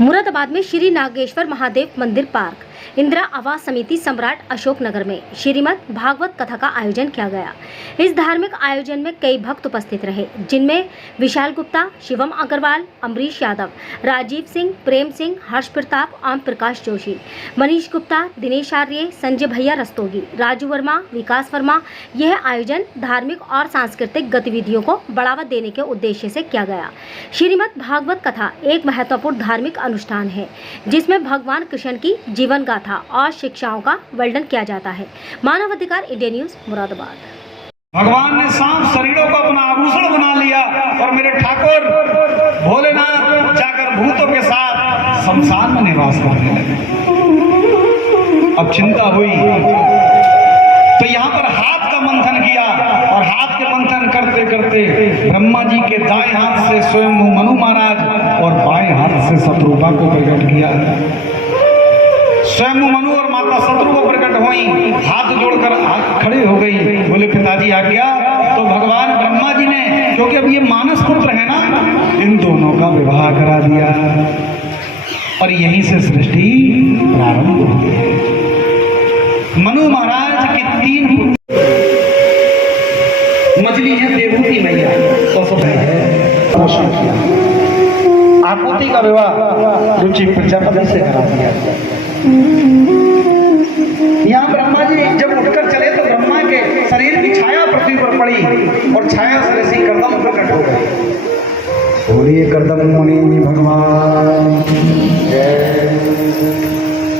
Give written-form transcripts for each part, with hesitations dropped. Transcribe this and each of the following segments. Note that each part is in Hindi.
मुरादाबाद में श्री नागेश्वर महादेव मंदिर पार्क इंदिरा आवास समिति सम्राट अशोक नगर में श्रीमद् भागवत कथा का आयोजन किया गया। इस धार्मिक आयोजन में कई भक्त उपस्थित रहे, जिनमें विशाल गुप्ता, शिवम अग्रवाल, अमरीश यादव, राजीव सिंह, प्रेम सिंह, हर्ष प्रताप, ओम प्रकाश जोशी, मनीष गुप्ता, दिनेश आर्य, संजय भैया रस्तोगी, राजू वर्मा, विकास वर्मा। यह आयोजन धार्मिक और सांस्कृतिक गतिविधियों को बढ़ावा देने के उद्देश्य से किया गया। श्रीमद् भागवत कथा एक महत्वपूर्ण धार्मिक अनुष्ठान है, जिसमें भगवान कृष्ण की जीवन गाथा और शिक्षाओं का वर्णन किया जाता है। मानव अधिकार इंडिया न्यूज मुरादाबाद। भगवान ने सांप शरीरों को अपना आभूषण बना लिया और मेरे ठाकुर भोलेनाथ जाकर भूतों के साथ शमशान में निवास करने लगे। अब चिंता हुई तो यहाँ पर हाथ का मंथन किया और हाथ के मंथन करते करते ब्रह्मा जी के दाएं हाथ से स्वयं मनु महाराज और बाएं हाथ से शत्रुपा को प्रकट किया। स्वयं मनु और माता शत्रु को प्रकट हुई, हाथ जोड़कर खड़े हो गई, बोले पिताजी आ गया। तो भगवान ब्रह्मा जी ने, क्योंकि अब ये मानस पुत्र है ना, इन दोनों का विवाह करा दिया और यहीं से सृष्टि प्रारंभ हुई है। मनु महाराज के 3 पुत्र, मछली है देवहूति मैया, आकृति का विवाह रुचि प्रजापति से करा दिया। यहाँ ब्रह्मा जी जब उठकर चले तो ब्रह्मा के शरीर की छाया पृथ्वी पर पड़ी और छाया से ऋषि कर्दम प्रकट हो गए। बोलिए कर्दम मुनि भगवान जय।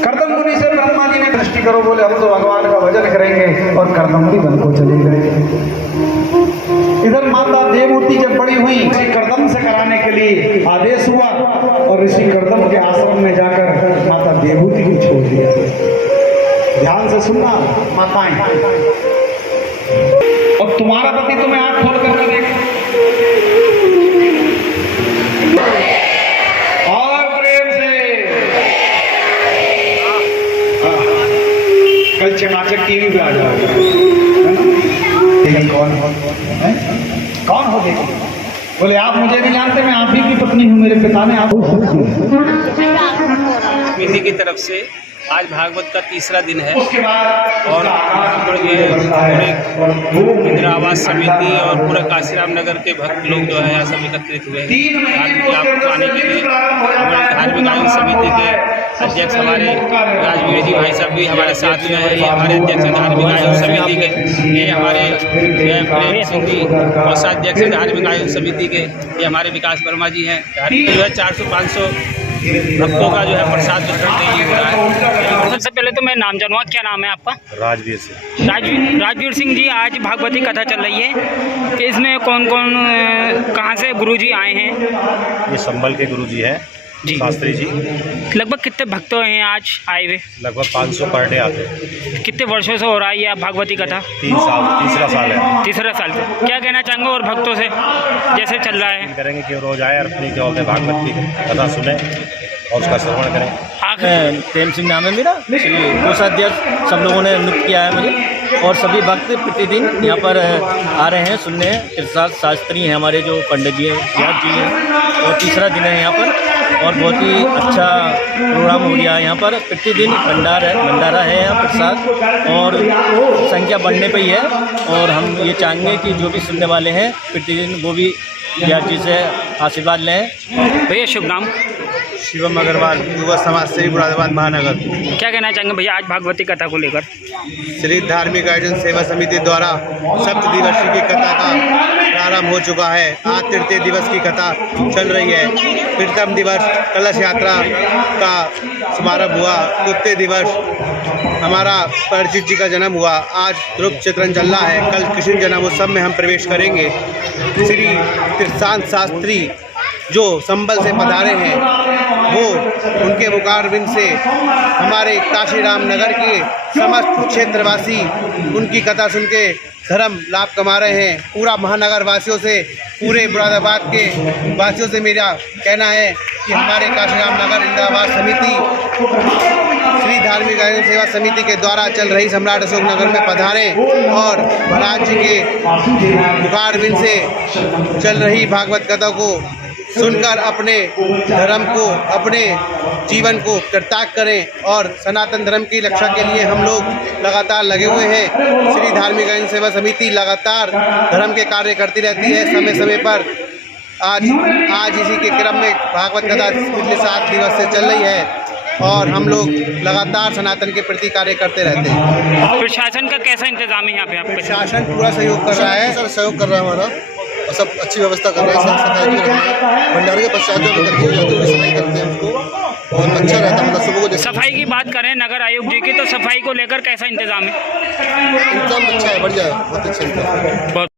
कर्दम मुनि से ब्रह्मा जी ने दृष्टि करो, बोले हम तो भगवान का भजन करेंगे, और कर्दम मुनि बन को चले गए। इधर माता देवहूति जब बड़ी हुई, ऋषि कर्दम से कराने के लिए आदेश हुआ और ऋषि कर्दम के आश्रम में जाकर माता देवहूति को छोड़ दिया। ध्यान से सुनना माताएं, और तुम्हारा पति तुम्हें आंख खोल कर देखे और प्रेम से कल चकाचक टीवी पे आ जाओगे। कौन हो देखो? बोले आप मुझे नहीं जानते, मैं आप ही की पत्नी हूँ, मेरे पिता ने आप समिति की तरफ से आज भागवत का तीसरा दिन है और पूरे इंदिरा आवास समिति और पूरे काशीराम नगर के भक्त लोग जो है यहाँ सब एकत्रित हुए हैं धार्मिक लाभ पाने के लिए। हमारे धार्मिक आयोग समिति के अध्यक्ष हमारे राजवीर जी भाई साहब भी हमारे साथ में है। ये हमारे अध्यक्ष धार्मिक आयोग समिति के, ये हमारे प्रेम सिंह जी कोषाध्यक्ष धार्मिक आयोग समिति के, ये हमारे विकास वर्मा जी हैं। धार्मिक जो है 400-500 भक्तों का जो है प्रसाद वितरण डेली हो रहा है। सबसे पहले तो मैं नाम जानूंगा, क्या नाम है आपका? राजवीर सिंह। राजवीर सिंह जी, आज भागवती कथा चल रही है, इसमें कौन कौन कहाँ से गुरुजी आए हैं? ये संभल के गुरुजी हैं जी, शास्त्री जी। लगभग कितने भक्त हैं आज आए हुए? लगभग 500 पर डे आते हैं। कितने वर्षों से हो रहा है ये भागवती कथा? 3 साल, तीसरा साल है। तीसरा साल से। क्या कहना चाहेंगे और भक्तों से जैसे चल रहा है? करेंगे कि रोज आए और अपनी जो भागवत की कथा सुने और उसका श्रवण करें। प्रेम सिंह नाम है मेरा, कोषाध्यक्ष। सब लोगों ने नियुक्त किया है मुझे, और सभी भक्त प्रतिदिन यहाँ पर आ रहे हैं सुनने। प्रसाद शास्त्री हैं हमारे जो पंडित जी हैं, व्यास जी हैं, और तीसरा दिन है यहाँ पर, और बहुत ही अच्छा प्रोग्राम हो गया है यहाँ पर। प्रतिदिन भंडारा है यहाँ प्रसाद, और संख्या बढ़ने पर ही है। और हम ये चाहेंगे कि जो भी सुनने वाले हैं प्रतिदिन वो भी व्यास जी से आशीर्वाद लें। भैया शुभ नाम? शिवम अग्रवाल, युवा समाज सेवी मुरादाबाद महानगर। क्या कहना चाहेंगे भैया आज भागवती कथा को लेकर? श्री धार्मिक आयोजन सेवा समिति द्वारा सप्तदिवसीय की कथा का प्रारंभ हो चुका है। आज तृतीय दिवस की कथा चल रही है। प्रथम दिवस कलश यात्रा का शुभारंभ हुआ, द्वितीय दिवस हमारा परिचित जी का जन्म हुआ, आज ध्रुव चित्रण चल रहा है, कल कृष्ण जन्मोत्सव में हम प्रवेश करेंगे। श्री प्रशांत शास्त्री जो संभल से पधारे हैं, वो उनके मुखारबिंद से हमारे काशीराम नगर के समस्त क्षेत्रवासी उनकी कथा सुन के धर्म लाभ कमा रहे हैं। पूरा महानगर वासियों से, पूरे मुरादाबाद के वासियों से मेरा कहना है कि हमारे काशीराम नगर इंदिरा आवास समिति श्री धार्मिक आयोजन सेवा समिति के द्वारा चल रही सम्राट अशोक नगर में पधारें और महाराज जी के मुखारबिंद से चल रही भागवत कथा को सुनकर अपने धर्म को, अपने जीवन को कृतार्थ करें और सनातन धर्म की रक्षा के लिए हम लोग लगातार लगे हुए हैं। श्री धार्मिक आयोजन सेवा समिति लगातार धर्म के कार्य करती रहती है। समय समय पर आज इसी के क्रम में भागवत कथा पिछले 7 दिवस से चल रही है और हम लोग लगातार सनातन के प्रति कार्य करते रहते हैं। प्रशासन का कैसा इंतजाम है यहाँ पे आपके? प्रशासन पूरा सहयोग कर रहा है। सर सहयोग कर रहा है हमारा, और सब अच्छी व्यवस्था कर रहे हैं, साफ सफाई भी कर रहे हैं। भंडारे के पश्चात जो भी करती है तो सफाई करते हैं उसको, और अच्छा रहता है। मतलब सुबह को सफाई की बात करें नगर आयोग जी की, तो सफाई को लेकर कैसा इंतजाम है? इंतजाम अच्छा है, बढ़िया है, बहुत अच्छा इंतजाम है।